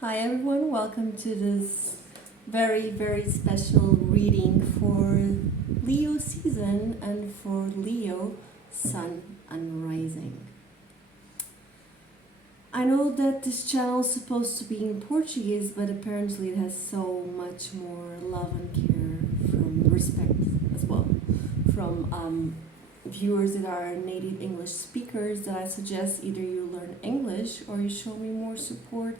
Hi everyone, welcome to this very special reading for Leo season and for Leo sun and rising. I know that this channel is supposed to be in Portuguese, but apparently it has so much more love and care from respect as well from viewers that are native English speakers, that I suggest either you learn English or you show me more support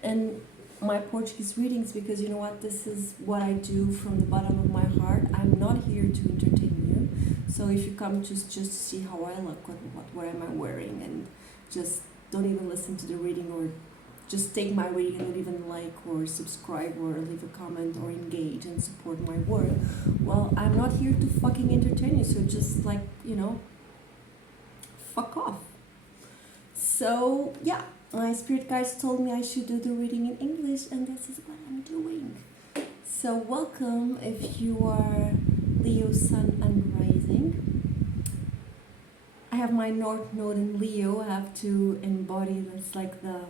and my Portuguese readings, because you know what, this is what I do from the bottom of my heart. I'm not here to entertain you, so if you come just to see how I look, what am I wearing, and just don't even listen to the reading, or just take my reading and don't even like or subscribe or leave a comment or engage and support my work, well, I'm not here to fucking entertain you, so just fuck off. So yeah, my spirit guides told me I should do the reading in English, and this is what I'm doing. So welcome if you are Leo sun and rising. I have my North Node in Leo. I have to embody, that's like the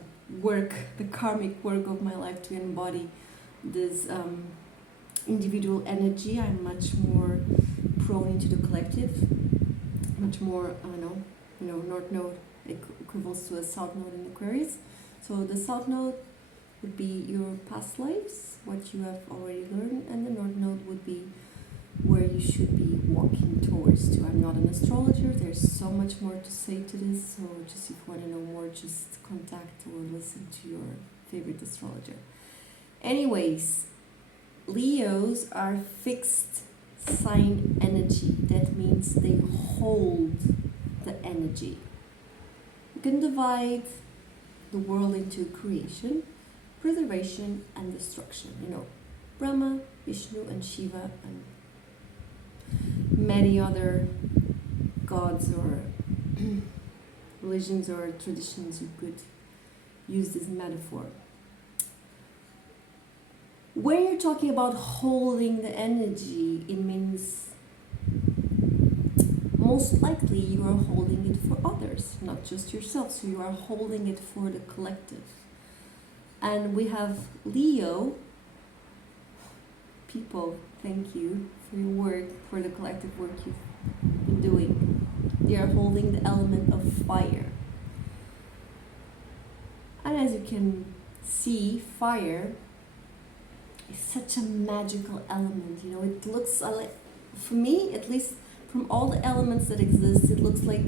karmic work of my life, to embody this individual energy. I'm much more prone into the collective, much more, North Node equals to a South Node in Aquarius. So the South Node would be your past lives, what you have already learned, and the North Node would be where you should be walking towards to. I'm not an astrologer, there's so much more to say to this, so just if you want to know more, just contact or listen to your favorite astrologer. Anyways, Leos are fixed sign energy. That means they hold the energy. You can divide the world into creation, preservation, and destruction. Brahma, Vishnu, and Shiva, and many other gods or religions or traditions you could use this metaphor. When you're talking about holding the energy, it means most likely you are holding it for others, not just yourself. So you are holding it for the collective. And we have Leo. People, thank you for your work, for the collective work you've been doing. They are holding the element of fire. And as you can see, fire is such a magical element. It looks like, for me at least, from all the elements that exist, it looks like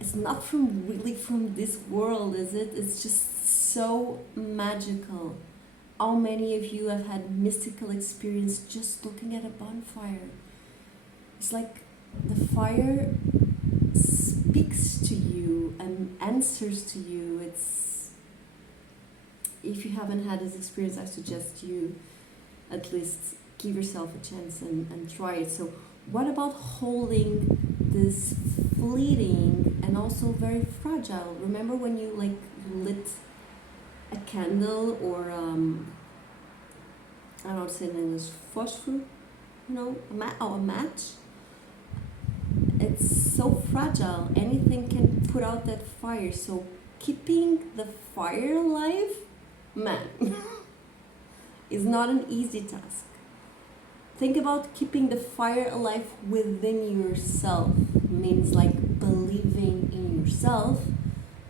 it's not really from this world, is it? It's just so magical. How many of you have had mystical experience just looking at a bonfire? It's like the fire speaks to you and answers to you. If you haven't had this experience, I suggest you at least give yourself a chance and try it. So what about holding this fleeting and also very fragile? Remember when you lit a candle, or I don't know how to say it in English, phosphor, a match? It's so fragile, anything can put out that fire. So keeping the fire alive, man, is not an easy task. Think about keeping the fire alive within yourself. It means believing in yourself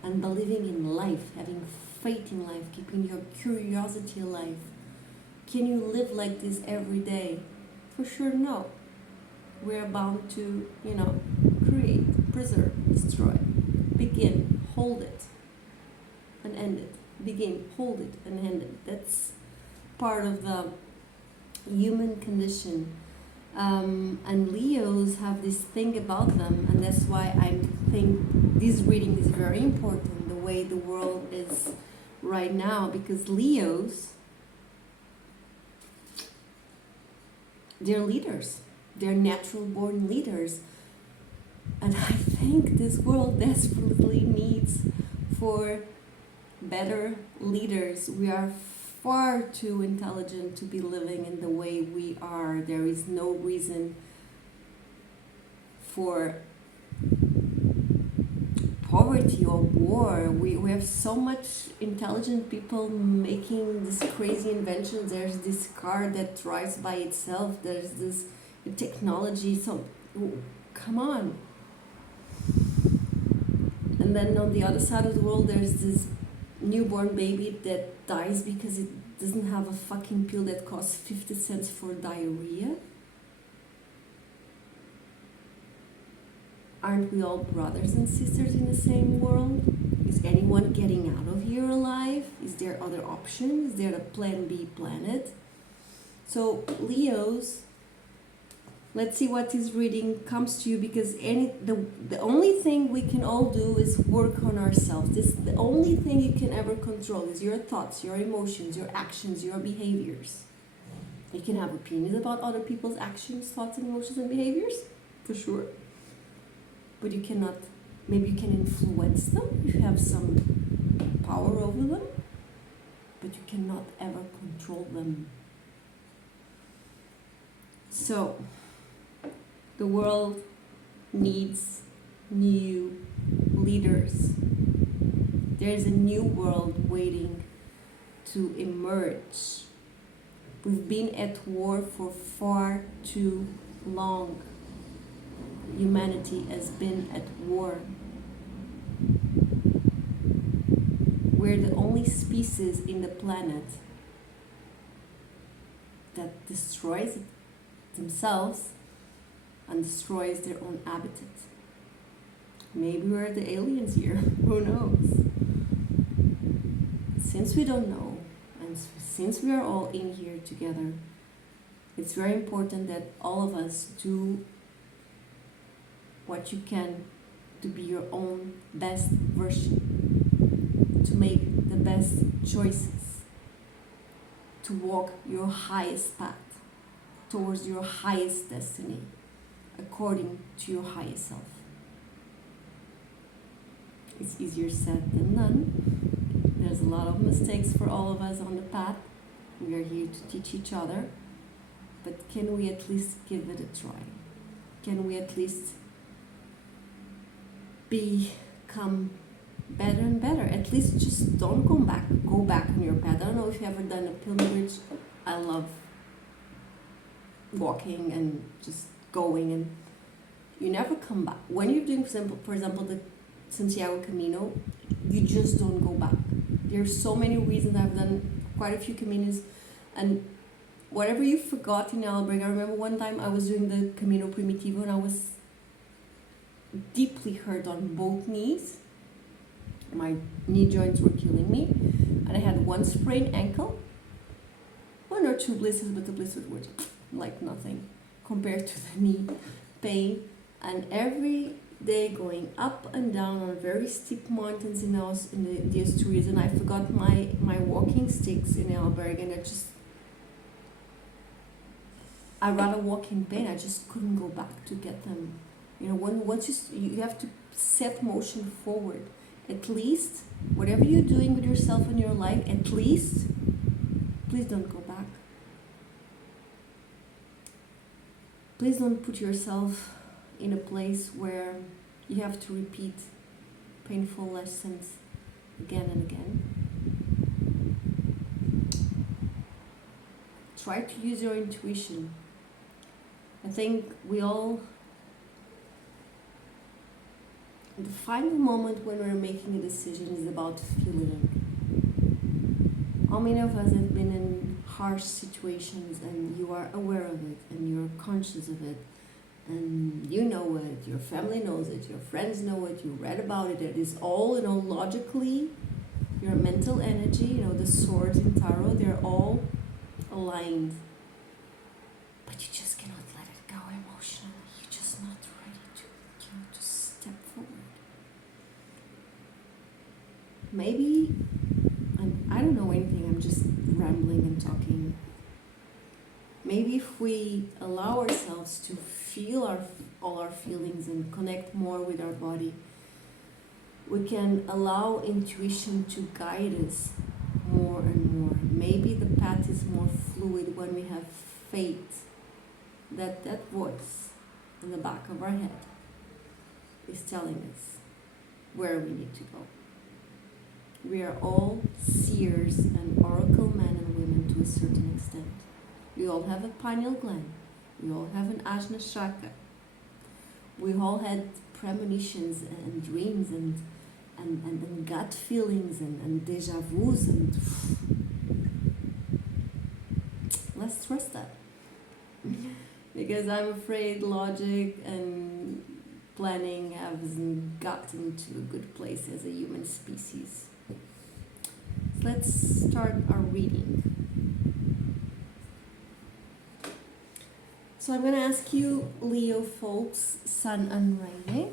and believing in life, having faith in life, keeping your curiosity alive. Can you live like this every day? For sure, no. We're bound to, create, preserve, destroy. Begin, hold it, and end it. Begin, hold it, and end it. That's part of the human condition, and Leos have this thing about them, and that's why I think this reading is very important, the way the world is right now, because Leos, they're leaders, they're natural born leaders, and I think this world desperately needs for better leaders. We are far too intelligent to be living in the way we are. There is no reason for poverty or war. We have so much intelligent people making this crazy inventions. There's this car that drives by itself. There's this technology. So, come on. And then on the other side of the world, there's this newborn baby that dies because it doesn't have a fucking pill that costs 50 cents for diarrhea. Aren't we all brothers and sisters in the same world? Is anyone getting out of here alive? Is there other options? Is there a plan B planet? So Leos, let's see what this reading comes to you, because the only thing we can all do is work on ourselves. The only thing you can ever control is your thoughts, your emotions, your actions, your behaviors. You can have opinions about other people's actions, thoughts, and emotions and behaviors, for sure. But you cannot, maybe you can influence them, you have some power over them, but you cannot ever control them. So, the world needs new leaders. There is a new world waiting to emerge. We've been at war for far too long. Humanity has been at war. We're the only species in the planet that destroys themselves and destroys their own habitat. Maybe we're the aliens here, who knows? Since we don't know, and since we are all in here together, it's very important that all of us do what you can to be your own best version, to make the best choices, to walk your highest path towards your highest destiny, according to your highest self. It's easier said than done. There's a lot of mistakes for all of us on the path. We are here to teach each other, but can we at least give it a try? Can we at least become better and better? At least just don't go back on your path. I don't know if you've ever done a pilgrimage. I love walking and just going, and you never come back. When you're doing, for example, the Santiago Camino, you just don't go back. There's so many reasons. I've done quite a few Caminos, and whatever you forgot in Alberg, I remember one time I was doing the Camino Primitivo and I was deeply hurt on both knees. My knee joints were killing me, and I had one sprained ankle, one or two blisters, but the blisters were like nothing compared to the knee pain. And every day going up and down on very steep mountains in the Asturias, and I forgot my walking sticks in Alberg, and I rather walk in pain. I just couldn't go back to get them. You know, once you have to set motion forward. At least, whatever you're doing with yourself in your life, at least, please don't go back. Please don't put yourself in a place where you have to repeat painful lessons again and again. Try to use your intuition. I think we all, the final moment when we're making a decision is about feeling. How many of us have been in harsh situations and you are aware of it and you're conscious of it, and you know it, your family knows it, your friends know it, you read about it, it is all, logically, your mental energy, the swords in tarot, they're all aligned. But you just cannot let it go emotionally. You're just not ready to step forward. Maybe, I don't know anything, I'm just rambling and talking. Maybe if we allow ourselves to feel all our feelings and connect more with our body, we can allow intuition to guide us more and more. Maybe the path is more fluid when we have faith that voice in the back of our head is telling us, where we need to go. We are all seers and oracle men and women to a certain extent. We all have a pineal gland. We all have an ajna chakra. We all had premonitions and dreams and gut feelings and deja vus, and let's trust that. Because I'm afraid logic and planning haven't gotten to a good place as a human species. Let's start our reading. So I'm going to ask you, Leo folks, Sun and Rising.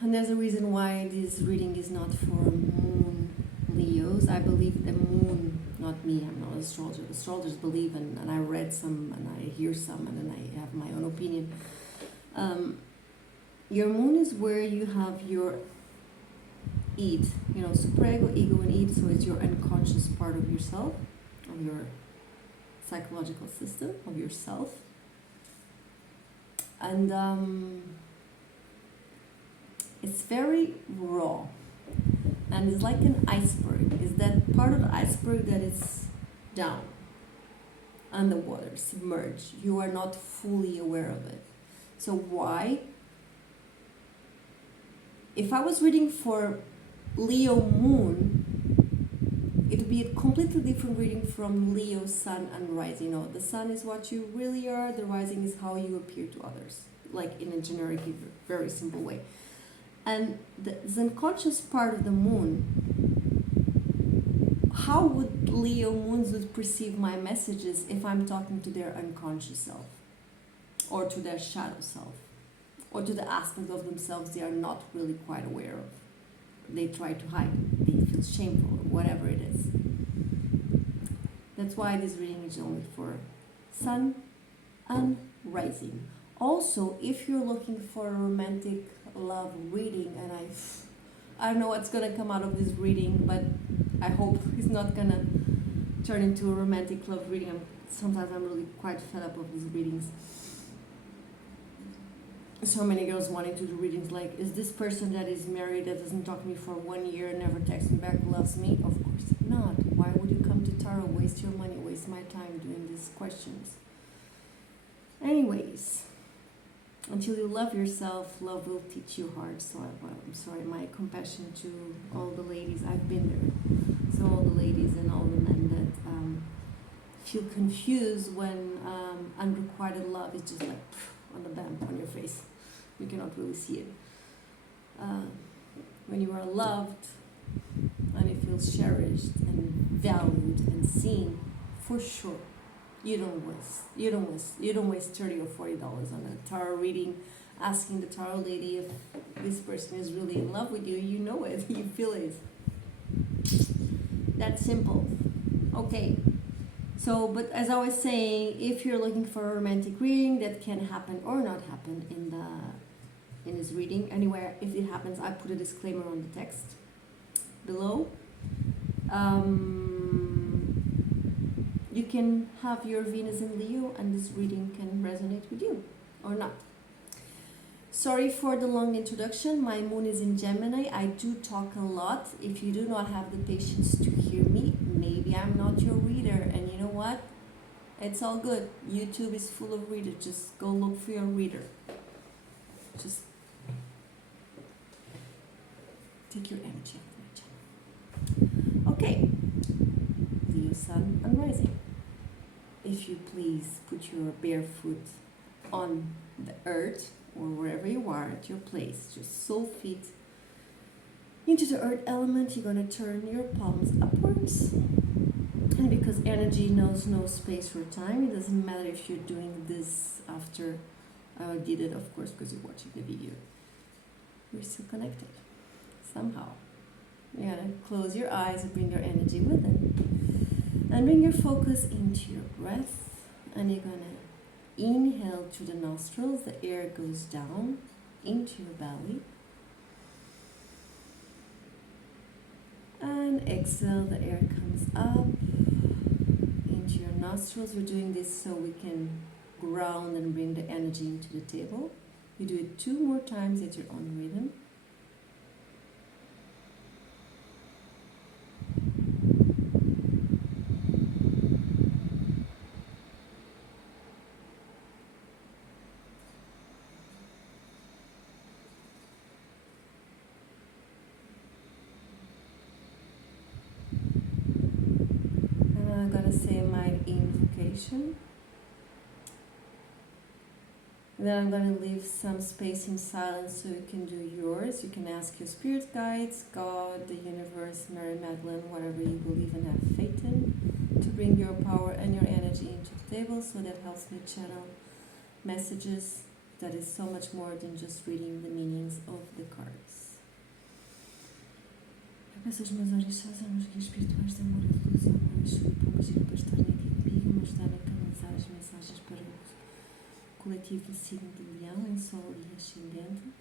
And there's a reason why this reading is not for Moon Leos. I believe the Moon, not me, I'm not an astrologer. Astrologers believe, and I read some, and I hear some, and then I have my own opinion. Your Moon is where you have your id, superego, ego, and id. So it's your unconscious part of yourself, of your psychological system, of yourself. And it's very raw, and it's like an iceberg. It's that part of the iceberg that is down, underwater, submerged. You are not fully aware of it. So why? If I was reading for Leo Moon, it would be a completely different reading from Leo Sun and Rising. The Sun is what you really are, the Rising is how you appear to others, like in a generic, very simple way. And the unconscious part of the Moon, how would Leo Moons would perceive my messages if I'm talking to their unconscious self, or to their shadow self, or to the aspect of themselves they are not really quite aware of? They try to hide, they feel shameful, or whatever it is. That's why this reading is only for Sun and Rising. Also, if you're looking for a romantic love reading, and I don't know what's gonna come out of this reading, but I hope it's not gonna turn into a romantic love reading. Sometimes I'm really quite fed up of these readings. So many girls wanting to do readings like, is this person that is married, that doesn't talk to me for 1 year, never texts me back, loves me? Of course not. Why would you come to tarot, waste your money, waste my time doing these questions? Anyways, until you love yourself, love will teach you hard. So I'm sorry, my compassion to all the ladies, I've been there. So all the ladies and all the men that feel confused when unrequited love is just like on the bam, on your face. You cannot really see it. When you are loved and it feels cherished and valued and seen, for sure, you don't waste $30 or $40 on a tarot reading, asking the tarot lady if this person is really in love with you. You know it, you feel it. That's simple. Okay. So, but as I was saying, if you're looking for a romantic reading, that can happen or not happen in this reading. Anywhere, if it happens, I put a disclaimer on the text below. You can have your Venus in Leo, and this reading can resonate with you or not. Sorry for the long introduction. My Moon is in Gemini. I do talk a lot. If you do not have the patience to hear me, maybe I'm not your reader. And you know what? It's all good. YouTube is full of readers. Just go look for your reader. Just take your energy out of my channel. Okay. Leo Sun and Rising. If you please put your bare foot on the earth, or wherever you are at your place, just sole feet into the earth element. You're going to turn your palms upwards, and because energy knows no space or time, it doesn't matter if you're doing this after I did it, of course, because you're watching the video. We're still connected somehow. You're going to close your eyes and bring your energy with it, and bring your focus into your breath, and you're going to inhale through the nostrils, the air goes down into your belly. And exhale, the air comes up into your nostrils. We're doing this so we can ground and bring the energy into the table. You do it 2 more times at your own rhythm. And I'm gonna say my invocation. Then I'm going to leave some space in silence so you can do yours. You can ask your spirit guides, God, the universe, Mary Magdalene, whatever you believe and have faith in, to bring your power and your energy into the table, so that helps me channel messages that is so much more than just reading the meanings of the cards. Eu peço aos meus orixás, aos meus guias espirituais de amor e de luz, ao meu Exu e Pombagira para estarem aqui comigo e me ajudarem a canalizar as mensagens para o coletivo do signo de Leão, em Sol e Ascendente,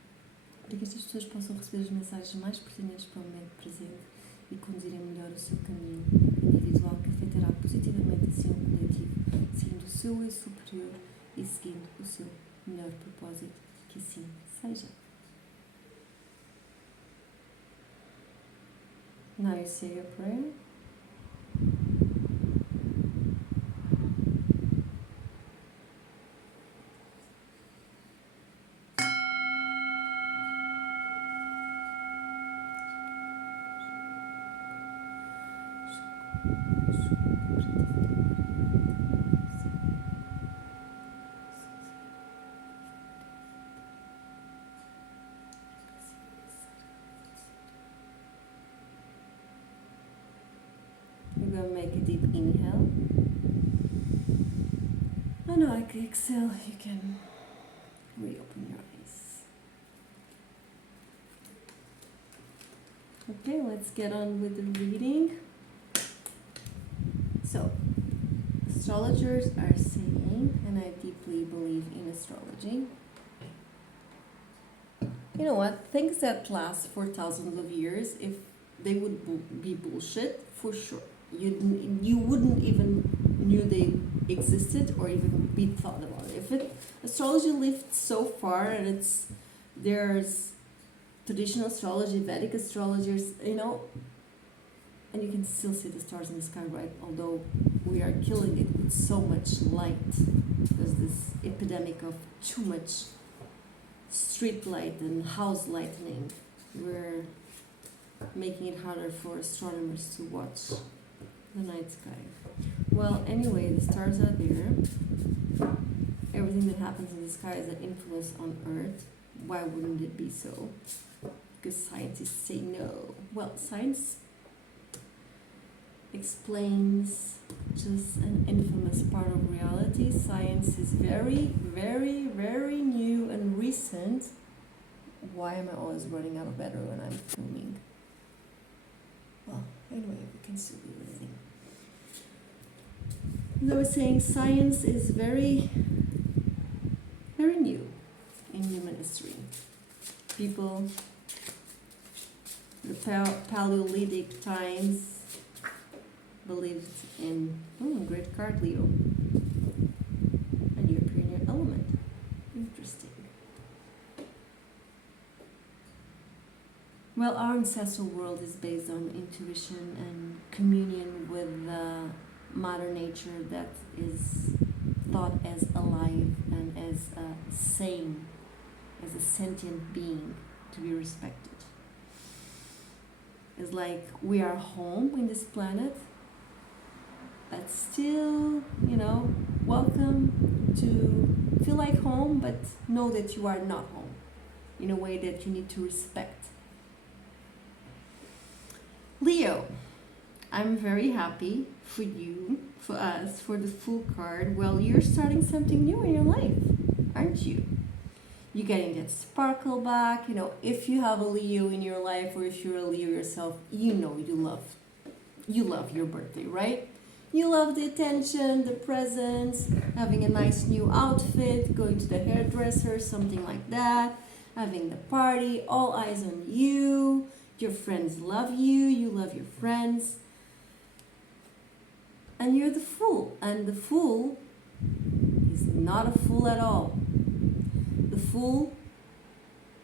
para que estas pessoas possam receber as mensagens mais pertinentes para o momento presente e conduzirem melhor o seu caminho individual, que afetará positivamente assim o coletivo, seguindo o seu eu superior e seguindo o seu melhor propósito, que assim seja. Now you say your prayer. You're going to make a deep inhale. And like exhale, you can reopen your eyes. Okay, let's get on with the reading. So, astrologers are saying, and I deeply believe in astrology, you know what, things that last for thousands of years, if they would be bullshit, for sure. You wouldn't even knew they existed or even be thought about it. If astrology lived so far, and there's traditional astrology, Vedic astrologers, you know, and you can still see the stars in the sky, right? Although we are killing it with so much light. There's this epidemic of too much street light and house lightning. We're making it harder for astronomers to watch the night sky. Well, anyway, the stars are there. Everything that happens in the sky is an influence on Earth. Why wouldn't it be so? Because scientists say no. Well, science explains just an infamous part of reality. Science is very, very, very new and recent. Why am I always running out of battery when I'm filming? Well, anyway, we can still do the thing. As I was saying, science is very, very new in human history. People, the Paleolithic times, believed in, great card, Leo, and you appear in your element. Interesting. Well, our ancestral world is based on intuition and communion with the Mother Nature that is thought as alive and as a sane, as a sentient being to be respected. It's like we are home in this planet, but still, you know, welcome to feel like home, but know that you are not home in a way that you need to respect. Leo, I'm very happy for you, for us, for the Fool card. Well, you're starting something new in your life, aren't you? You're getting that sparkle back. You know, if you have a Leo in your life, or if you're a Leo yourself, you know you love your birthday, right? You love the attention, the presents, having a nice new outfit, going to the hairdresser, something like that, having the party, all eyes on you. Your friends love you, you love your friends. And you're the Fool. And the Fool is not a fool at all. The Fool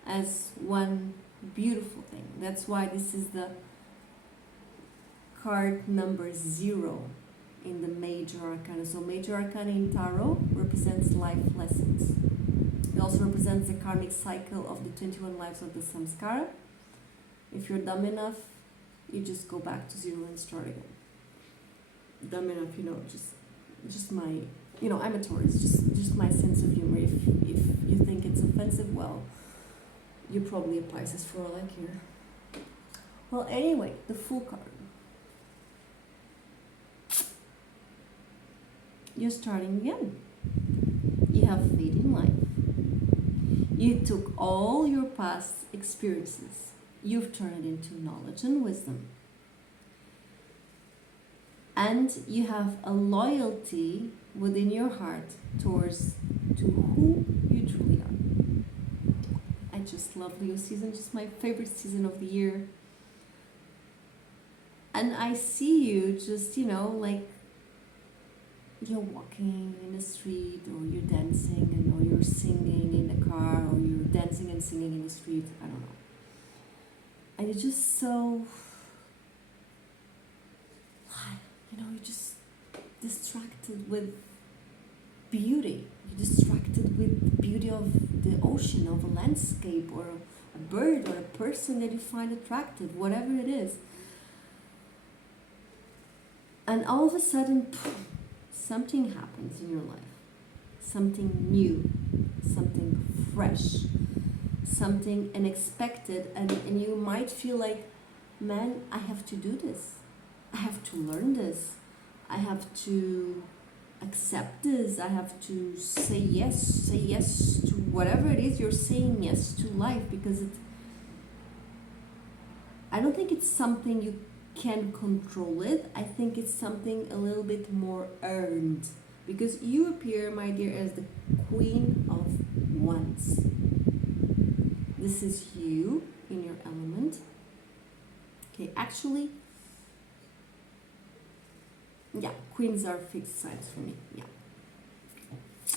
as one beautiful thing. That's why this is the card number 0 in the major arcana. So major arcana in tarot represents life lessons. It also represents the karmic cycle of the 21 lives of the samskara. If you're dumb enough, you just go back to 0 and start again. Dumb enough, just my, I'm a Taurus, just my sense of humor. If you think it's offensive, well, you're probably a Pisces for all I care. Well, anyway, the Fool card. You're starting again. You have faith in life. You took all your past experiences. You've turned it into knowledge and wisdom. And you have a loyalty within your heart towards to who you truly are. I just love Leo season, just my favorite season of the year. And I see you just, like you're walking in the street, or you're dancing, or you're singing in the car, or you're dancing and singing in the street, I don't know. And you're just so, you're just distracted with beauty. You're distracted with the beauty of the ocean, of a landscape, or a bird, or a person that you find attractive, whatever it is. And all of a sudden, something happens in your life. Something new, something fresh, something unexpected, and you might feel like, man, I have to do this. I have to learn this. I have to accept this. I have to say yes to whatever it is you're saying yes to life, because I don't think it's something you can control it. I think it's something a little bit more earned, because you appear, my dear, as the Queen of Wands. This is you in your element. Okay, actually, yeah, queens are fixed signs for me. Yeah,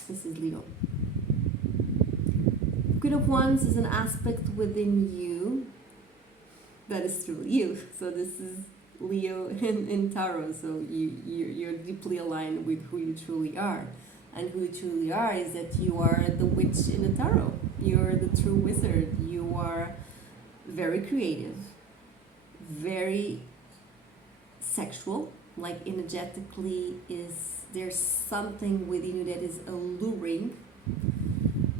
this is Leo. Queen of Wands is an aspect within you that is truly you. So this is Leo in tarot. So you're deeply aligned with who you truly are. And who you truly are is that you are the witch in the tarot. You're the true wizard. You are very creative, very sexual, like energetically there's something within you that is alluring.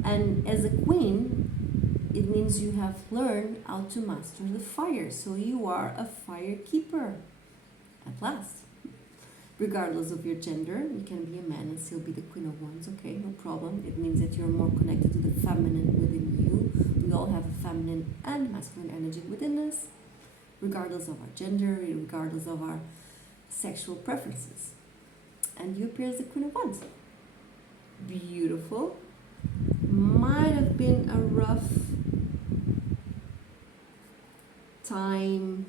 And as a queen, it means you have learned how to master the fire. So you are a fire keeper at last. Regardless of your gender, you can be a man and still be the Queen of Wands, okay, no problem. It means that you're more connected to the feminine within you. We all have a feminine and masculine energy within us, regardless of our gender, regardless of our sexual preferences. And you appear as the Queen of Wands. Beautiful. Might have been a rough time.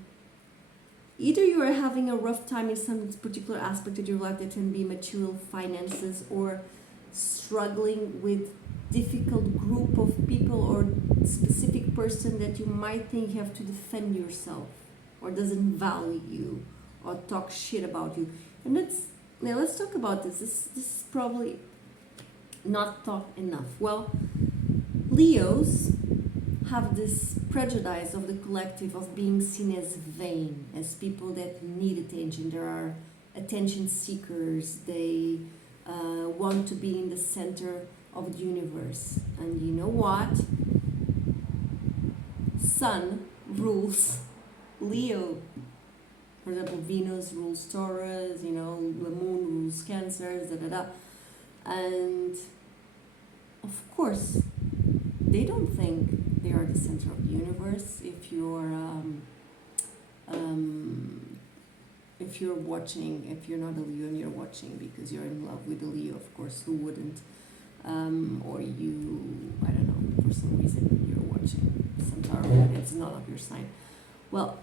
Either you are having a rough time in some particular aspect of your life, that can be material, finances, or struggling with difficult group of people or specific person that you might think you have to defend yourself, or doesn't value you, or talk shit about you. And let's talk about this. This is probably not talked enough. Well, Leos have this prejudice of the collective of being seen as vain, as people that need attention. There are attention seekers. They want to be in the center of the universe. And you know what? Sun rules Leo. For example, Venus rules Taurus, the moon rules Cancer, And of course, they don't think they are the center of the universe. If you're watching, if you're not a Leo and you're watching because you're in love with a Leo, of course, who wouldn't? Or you, I don't know, for some reason you're watching some tarot and it's not of your sign. Well,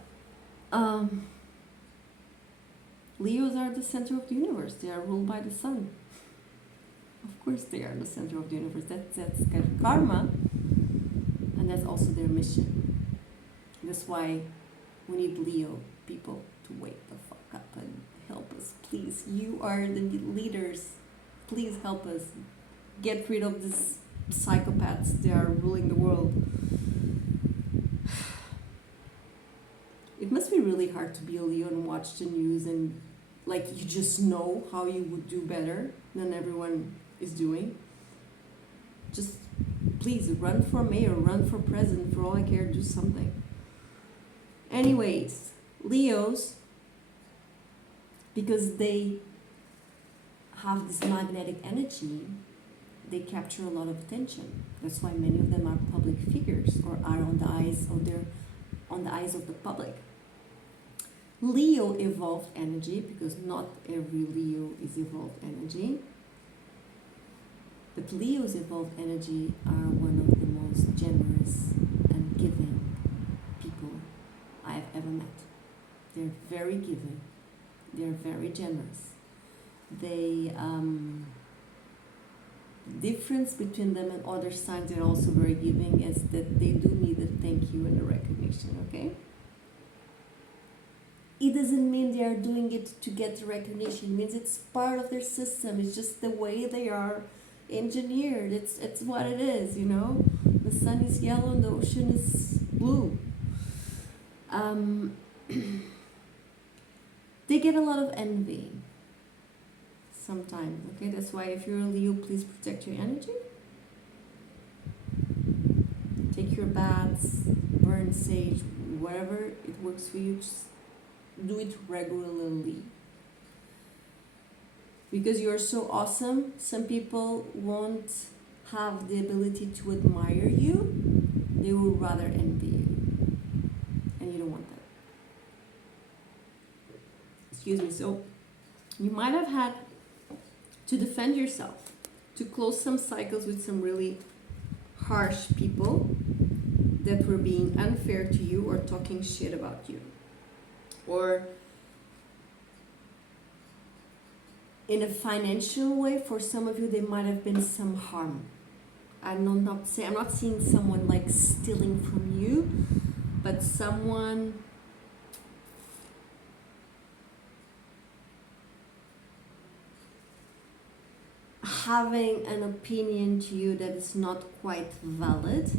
Leos are the center of the universe. They are ruled by the sun. Of course they are the center of the universe. That's kind of karma. And that's also their mission. That's why we need Leo people to wake the fuck up and help us. Please, you are the leaders. Please help us get rid of these psychopaths that are ruling the world. It must be really hard to be a Leo and watch the news and like you just know how you would do better than everyone is doing. Just please run for mayor, run for president, for all I care, do something. Anyways, Leos, because they have this magnetic energy, they capture a lot of attention. That's why many of them are public figures or are on the eyes of the public. Leo evolved energy, because not every Leo is evolved energy. But Leo's evolved energy are one of the most generous and giving people I've ever met. They're very giving. They're very generous. The difference between them and other signs that are also very giving is that they do need a thank you and a recognition, okay? It doesn't mean they are doing it to get the recognition. It means it's part of their system. It's just the way they are engineered. It's what it is, you know? The sun is yellow and the ocean is blue. They get a lot of envy sometimes, okay? That's why if you're a Leo, please protect your energy. Take your baths, burn sage, whatever it works for you, just do it regularly. Because you're so awesome, some people won't have the ability to admire you. They will rather envy you. And you don't want that. Excuse me. So you might have had to defend yourself, to close some cycles with some really harsh people that were being unfair to you or talking shit about you. Or in a financial way, for some of you, there might have been some harm. I'm not seeing someone like stealing from you, but someone having an opinion to you that is not quite valid.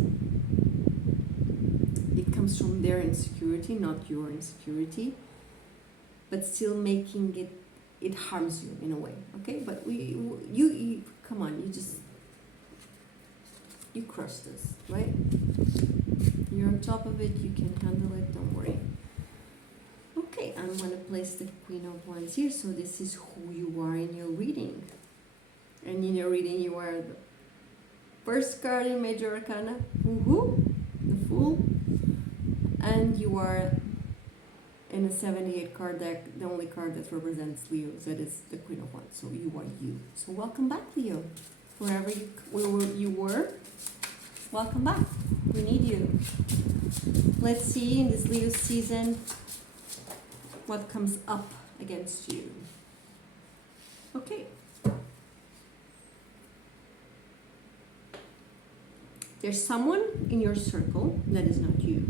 It comes from their insecurity, not your insecurity, but still making it harms you in a way, okay? But you come on, you crushed this, right? You're on top of it, you can handle it, don't worry. Okay, I'm gonna place the Queen of Wands here, so this is who you are in your reading. And in your reading, you are the first card in Major Arcana, the Fool, and you are in a 78 card deck, the only card that represents Leo, that is the Queen of Wands. So you are you. So welcome back, Leo. Wherever you were, welcome back. We need you. Let's see in this Leo season what comes up against you. Okay. There's someone in your circle that is not you.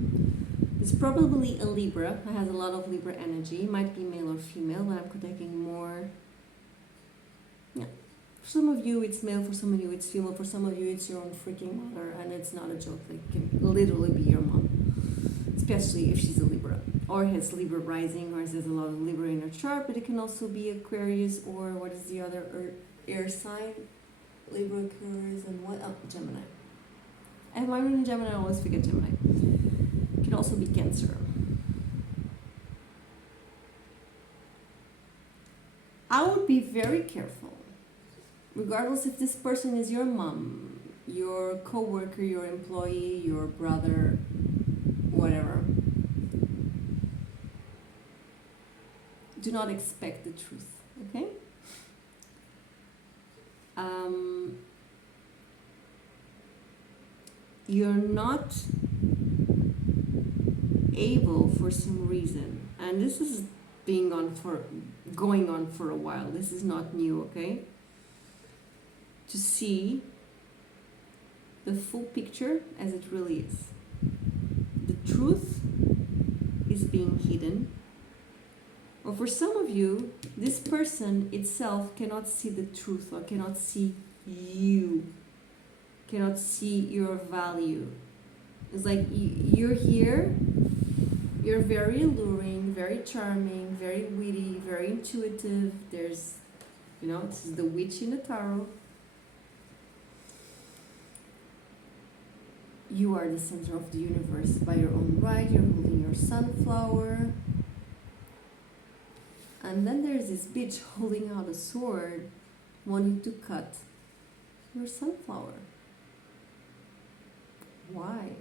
It's probably a Libra who has a lot of Libra energy. It might be male or female, but I'm connecting more. Yeah. For some of you it's male, for some of you it's female, for some of you it's your own freaking mother, and it's not a joke. Like, it can literally be your mom. Especially if she's a Libra. Or has Libra rising, or has a lot of Libra in her chart, but it can also be Aquarius, or what is the other air sign? Libra, Aquarius, and what? Oh, Gemini. I have my moon in Gemini, I always forget Gemini. It can also be Cancer. I would be very careful, regardless if this person is your mom, your co-worker, your employee, your brother, whatever. Do not expect the truth, okay? You're not able for some reason, and this is going on for a while. This is not new, okay? To see the full picture as it really is. The truth is being hidden. Or for some of you, this person itself cannot see the truth or cannot see you, cannot see your value. It's like you're here, you're very alluring, very charming, very witty, very intuitive. There's, this is the witch in the tarot. You are the center of the universe by your own right. You're holding your sunflower. And then there's this bitch holding out a sword, wanting to cut your sunflower. Why?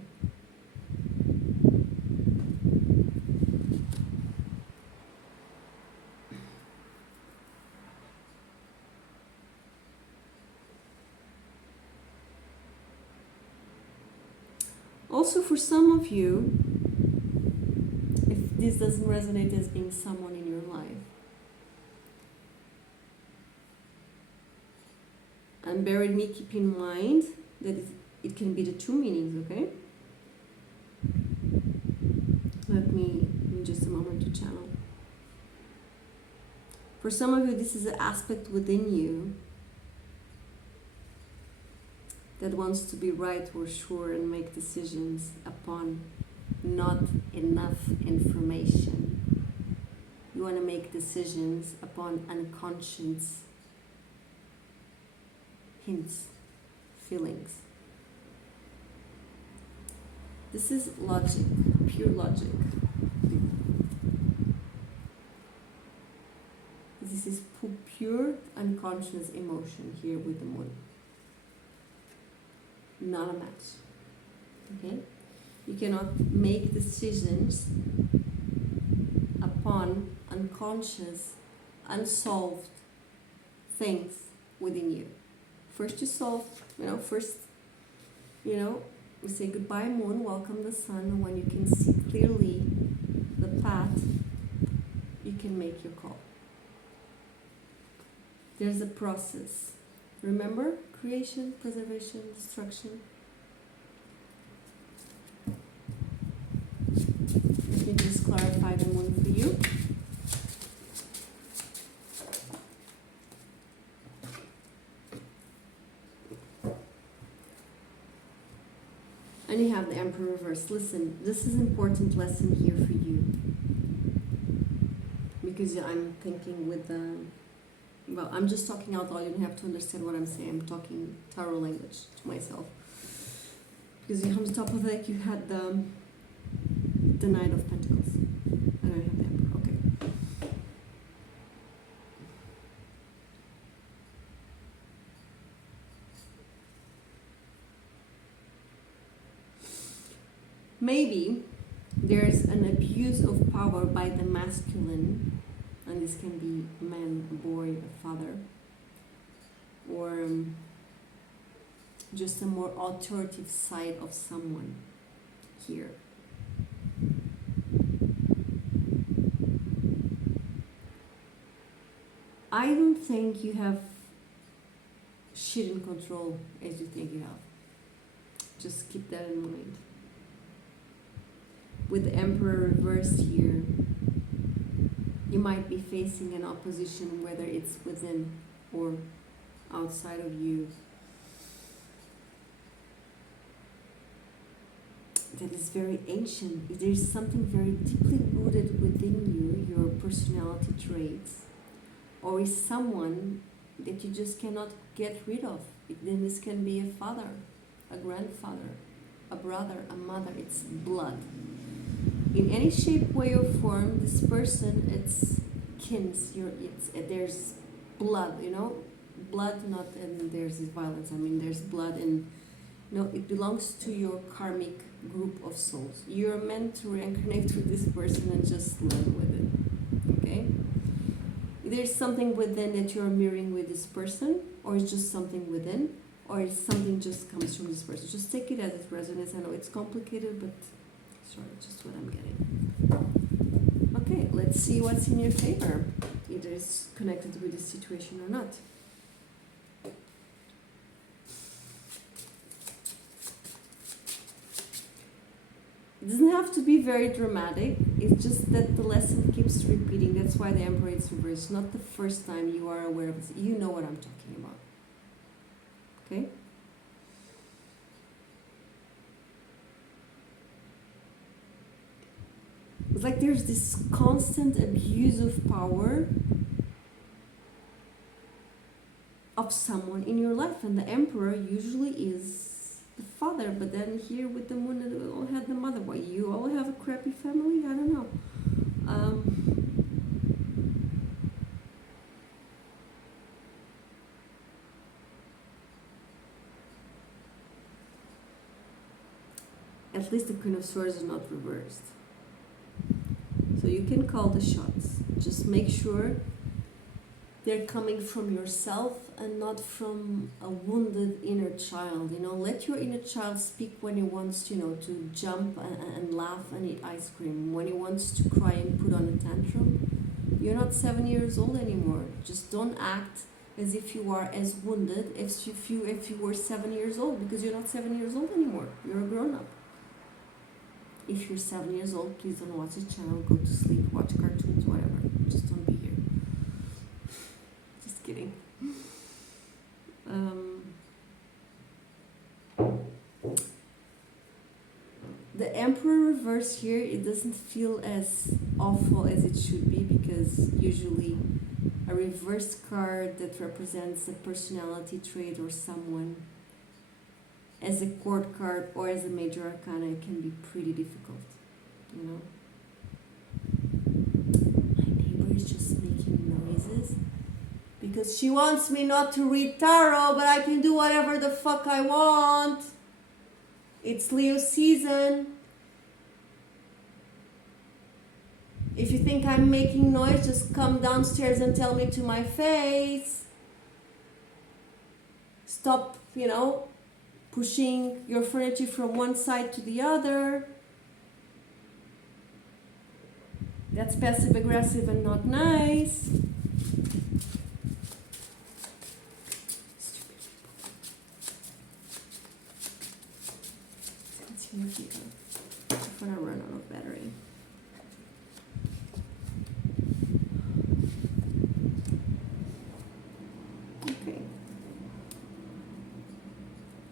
Also, for some of you, if this doesn't resonate as being someone in your life, and bear with me, keep in mind that it can be the two meanings, okay? Let me, in just a moment, to channel. For some of you, this is an aspect within you that wants to be right or sure and make decisions upon not enough information. You want to make decisions upon unconscious hints, feelings. This is logic, pure logic. This is pure unconscious emotion here with the moon. Not a match. Okay? You cannot make decisions upon unconscious, unsolved things within you. First you solve, we say goodbye moon, welcome the sun, and when you can see clearly the path, you can make your call. There's a process. Remember? Creation, preservation, destruction. Let me just clarify the moon for you. And you have the Emperor reverse. Listen, this is an important lesson here for you. Because I'm thinking with the... Well, I'm just talking out loud. You don't have to understand what I'm saying. I'm talking tarot language to myself. Because on the top of it, you had the Knight of Pentacles. And I have the Emperor. Okay. Maybe there's an abuse of power by the masculine. And this can be man, boy, father, or just a more authoritative side of someone here. I don't think you have shit in control as you think you have. Just keep that in mind. With the Emperor reversed here, you might be facing an opposition, whether it's within or outside of you, that is very ancient. There's something very deeply rooted within you, your personality traits, or is someone that you just cannot get rid of. Then this can be a father, a grandfather, a brother, a mother. It's blood. In any shape, way, or form, this person, it's kins. There's blood, blood. Not and there's this violence. There's blood, and it belongs to your karmic group of souls. You're meant to reincarnate with this person and just learn with it. Okay. There's something within that you're mirroring with this person, or it's just something within, or it's something just comes from this person. Just take it as it resonates. I know it's complicated, but. Sorry, just what I'm getting. Okay, let's see what's in your favor. Either it's connected with this situation or not. doesn't have to be very dramatic. It's just that the lesson keeps repeating. That's why the Emperor is reversed. Not the first time you are aware of it. You know what I'm talking about. Okay? It's like there's this constant abuse of power of someone in your life, and the Emperor usually is the father, but then here with the moon, we all had the mother. Why, you all have a crappy family? I don't know. At least the Queen of Swords is not reversed. So you can call the shots. Just make sure they're coming from yourself and not from a wounded inner child. You know, let your inner child speak when he wants to, you know, to jump and laugh and eat ice cream. When he wants to cry and put on a tantrum. You're not 7 years old anymore. Just don't act as if you are as wounded as if you were 7 years old, because you're not 7 years old anymore. You're a grown-up. If you're 7 years old, please don't watch this channel, go to sleep, watch cartoons, whatever. Just don't be here. Just kidding. The Emperor reverse here, it doesn't feel as awful as it should be, because usually a reverse card that represents a personality trait or someone as a court card or as a major arcana, it can be pretty difficult, you know. My neighbor is just making noises because she wants me not to read tarot, but I can do whatever the fuck I want. It's Leo season. If you think I'm making noise, just come downstairs and tell me to my face. Stop, you know, pushing your furniture from one side to the other. That's passive aggressive and not nice. Continue here before I run out of battery. Okay.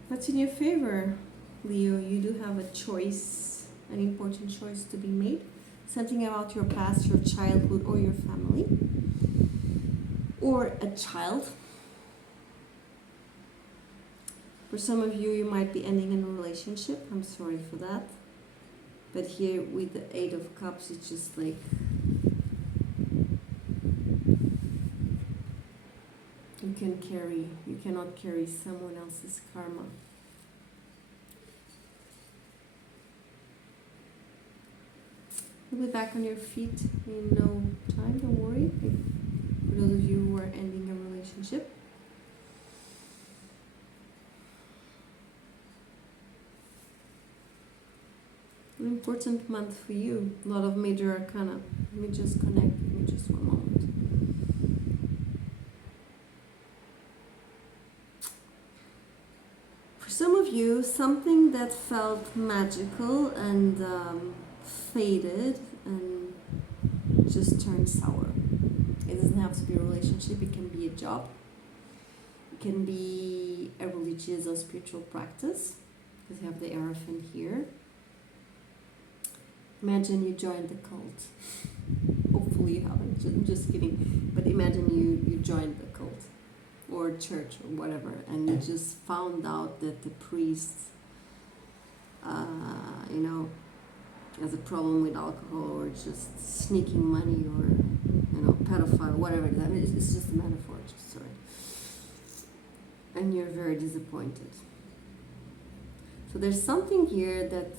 What's in your favor, Leo? You do have a choice, an important choice to be made. Something about your past, your childhood, or your family. Or a child. For some of you, you might be ending in a relationship. I'm sorry for that. But here with the Eight of Cups, it's just like you cannot carry someone else's karma. You'll be back on your feet in no time, don't worry. For those of you who are ending a relationship. An important month for you. A lot of major arcana. Let me just connect. Give me just one moment. For some of you, something that felt magical and faded and just turned sour. It doesn't have to be a relationship. It can be a job. It can be a religious or spiritual practice. Because you have the Hierophant here. Imagine you joined the cult. Hopefully you haven't. I'm just kidding. But imagine you joined the cult or church or whatever, and you just found out that the priest, you know, has a problem with alcohol or just sneaking money or, you know, pedophile, whatever it is. I mean, it's just a metaphor. Just sorry. And you're very disappointed. So there's something here that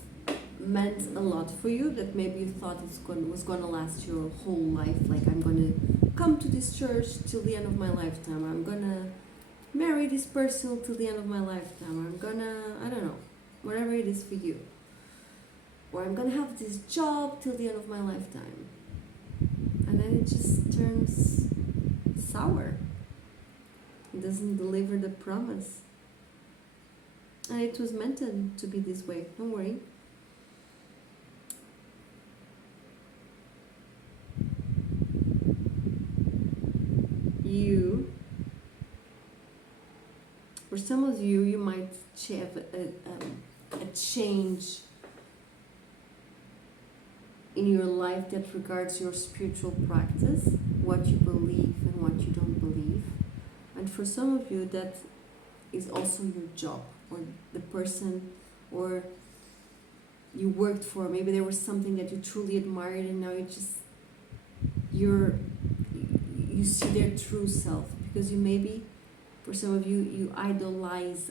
meant a lot for you, that maybe you thought was going to last your whole life. Like, I'm going to come to this church till the end of my lifetime. I'm going to marry this person till the end of my lifetime. I'm going to, I don't know, whatever it is for you. Or I'm going to have this job till the end of my lifetime. And then it just turns sour. It doesn't deliver the promise. And it was meant to be this way. Don't worry. you, for some of you, you might have a change in your life that regards your spiritual practice, what you believe and what you don't believe. And for some of you, that is also your job, or the person or you worked for. Maybe there was something that you truly admired and now you see their true self, because you maybe, for some of you, you idolatrize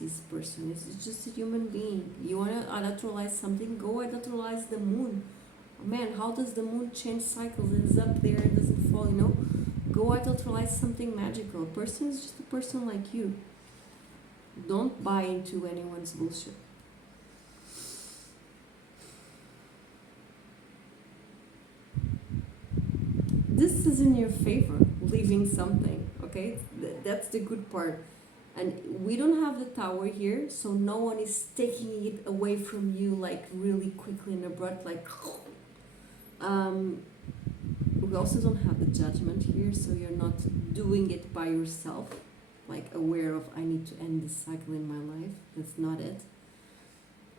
this person. It's just a human being. You want to idolize something, go idolize the moon. Man, how does the moon change cycles? It is up there, it doesn't fall, Go idolize something magical. A person is just a person like you. Don't buy into anyone's bullshit. This is in your favor, leaving something, okay? That's the good part. And we don't have the tower here, so no one is taking it away from you like really quickly and abrupt, like we also don't have the judgment here, so you're not doing it by yourself, like aware of I need to end this cycle in my life. That's not it.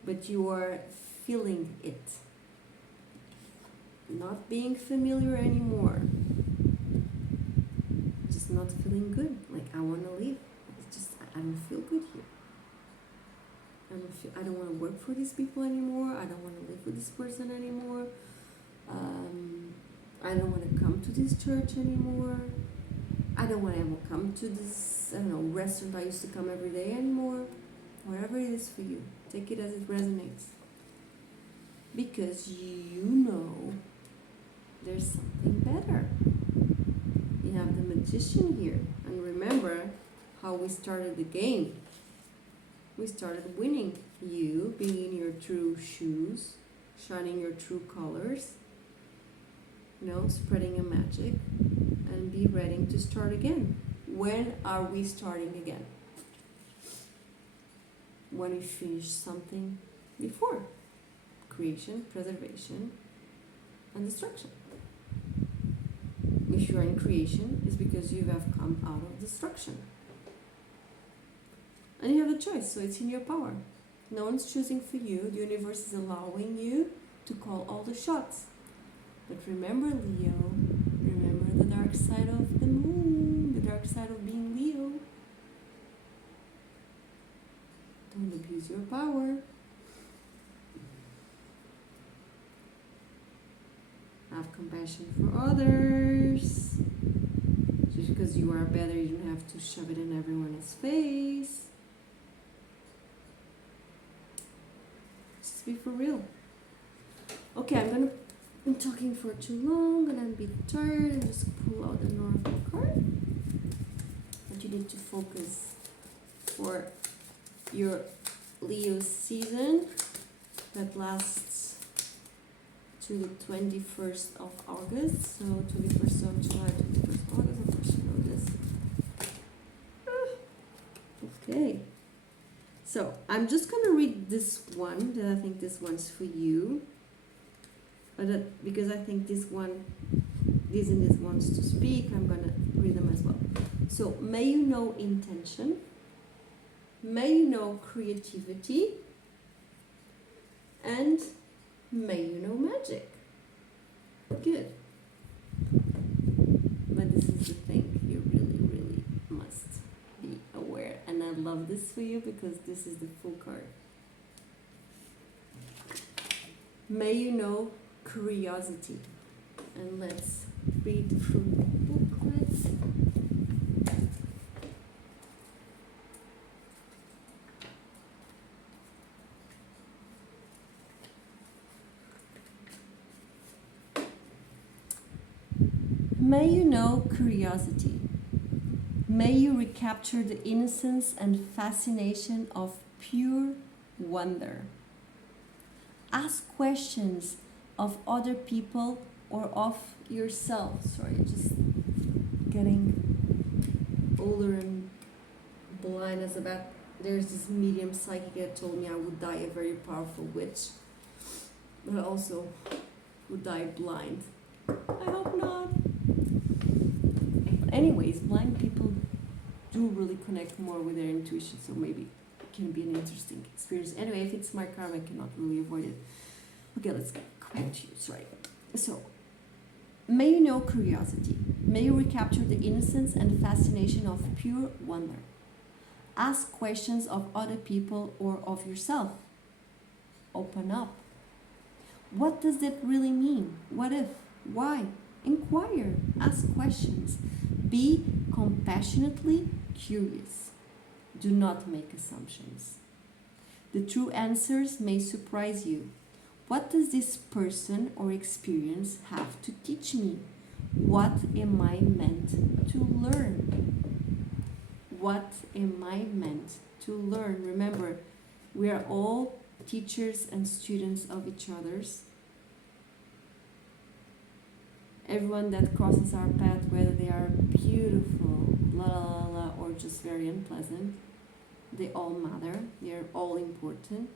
But you are feeling it. Not being familiar anymore. Just not feeling good. Like I want to leave. It's just I don't feel good here. I don't want to work for these people anymore. I don't want to live with this person anymore. I don't want to come to this church anymore. I don't want to come to this, restaurant I used to come every day anymore. Whatever it is for you, take it as it resonates. Because you know there's something better. You have the magician here. And remember how we started the game. We started winning. You being in your true shoes, shining your true colors, spreading your magic, and be ready to start again. When are we starting again? When we finish something before. Creation, preservation, and destruction. If you are in creation, it's because you have come out of destruction. And you have a choice, so it's in your power. No one's choosing for you. The universe is allowing you to call all the shots. But remember, Leo, remember the dark side of the moon, the dark side of being Leo. Don't abuse your power. Have compassion for others. Just because you are better, you don't have to shove it in everyone's face. Just be for real. Okay, I'm talking for too long and I'm a bit tired, and just pull out the Oracle card. But you need to focus for your Leo season that lasts to the 21st of August. So 21st of July, 21st of August, of course you know this. Okay. So I'm just gonna read this one, that I think this one's for you. But because I think this and this wants to speak, I'm gonna read them as well. So may you know intention, may you know creativity, and may you know magic. Good. But this is the thing, you really, really must be aware. And I love this for you because this is the full card. May you know curiosity. And let's read from the booklet. May you know curiosity. May you recapture the innocence and fascination of pure wonder. Ask questions of other people or of yourself. Sorry, just getting older and blind as a bat. There's this medium psychic that told me I would die a very powerful witch, but I also would die blind. I hope not. Anyways, blind people do really connect more with their intuition, so maybe it can be an interesting experience. Anyway, if it's my karma, I cannot really avoid it. Okay, let's quote you. Sorry. So, may you know curiosity. May you recapture the innocence and fascination of pure wonder. Ask questions of other people or of yourself. Open up. What does that really mean? What if? Why? Inquire. Ask questions. Be compassionately curious. Do not make assumptions. The true answers may surprise you. What does this person or experience have to teach me? What am I meant to learn? What am I meant to learn? Remember, we are all teachers and students of each other's. Everyone that crosses our path, whether they are beautiful, la la la, or just very unpleasant, they all matter. They are all important.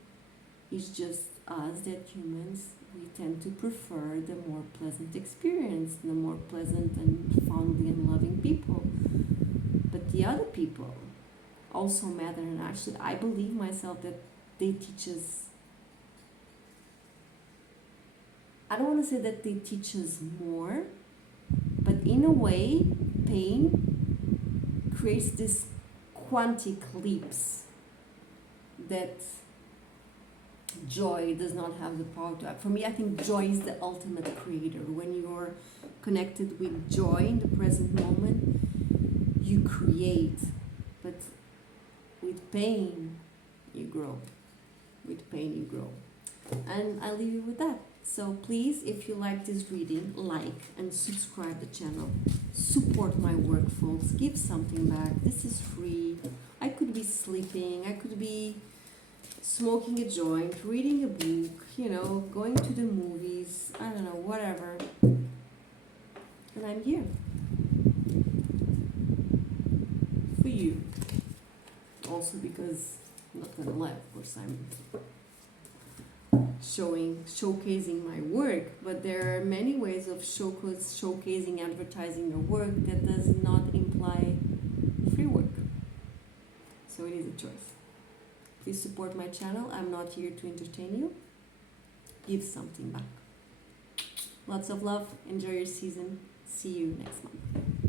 It's just us that humans, we tend to prefer the more pleasant experience, the more pleasant and fondly and loving people. But the other people also matter, and actually I believe myself that they teach us. I don't want to say that they teach us more, but in a way, pain creates these quantic leaps that joy does not have the power to. For me, I think joy is the ultimate creator. When you're connected with joy in the present moment, you create. But with pain, you grow. With pain, you grow. And I leave you with that. So please, if you like this reading, like and subscribe the channel. Support my work, folks. Give something back. This is free. I could be sleeping. I could be smoking a joint, reading a book, going to the movies. I don't know, whatever. And I'm here for you. Also because, I'm not gonna lie, of course, I'm showcasing my work, but there are many ways of showcasing, advertising your work that does not imply free work. So it is a choice. Please support my channel. I'm not here to entertain you. Give something back. Lots of love. Enjoy your season. See you next month.